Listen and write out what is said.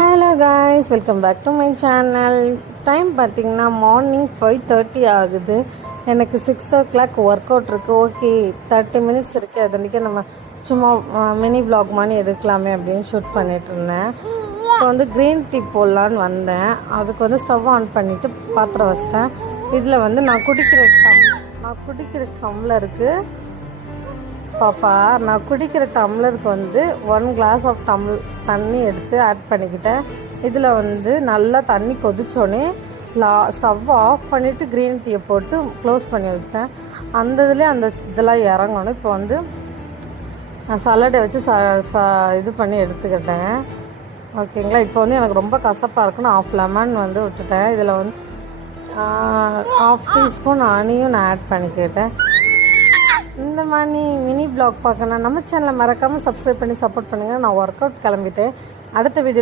Hello guys, welcome back to my channel. Time பார்த்திங்கன்னா morning 5:30 ஆகுது. எனக்கு 6 o'clock ஒர்க் அவுட் இருக்குது. ஓகே, 30 minutes இருக்குது. அதன்றைக்கி நம்ம சும்மா மினி வ்ளாக் மாதிரி எடுக்கலாமே அப்படின்னு ஷூட் பண்ணிகிட்டு இருந்தேன். இப்போ வந்து க்ரீன் டீ போடலான்னு வந்தேன். அதுக்கு வந்து ஸ்டவ் ஆன் பண்ணிவிட்டு பாத்திரம் வச்சிட்டேன். இதில் வந்து நான் குடிக்கிற டம்ளருக்கு பாப்பா நான் குடிக்கிற டம்ளருக்கு வந்து 1 glass ஆஃப் தண்ணி எடுத்து ஆட் பண்ணிக்கிட்டேன். இதில் வந்து நல்லா தண்ணி கொதிச்சோடனே ஸ்டவ் ஆஃப் பண்ணிவிட்டு க்ரீன் டீயை போட்டு க்ளோஸ் பண்ணி வச்சிட்டேன். அந்த இதுலேயே அந்த இதெல்லாம் இறங்கணும். இப்போ வந்து நான் சலடை வச்சு இது பண்ணி எடுத்துக்கிட்டேன். ஓகேங்களா. இப்போ வந்து எனக்கு ரொம்ப கசப்பாக இருக்குன்னு 1/2 lemon வந்து விட்டுட்டேன். இதில் வந்து 1/2 teaspoon ஹனியும் நான் ஆட் பண்ணிக்கிட்டேன். இந்த மாதிரி மினி வ்ளாக் பார்க்கணும் நம்ம சேனலை மறக்காமல் சப்ஸ்கிரைப் பண்ணி சப்போர்ட் பண்ணுங்கள். நான் ஒர்க் அவுட் கிளம்பிட்டேன். அடுத்த வீடியோவில்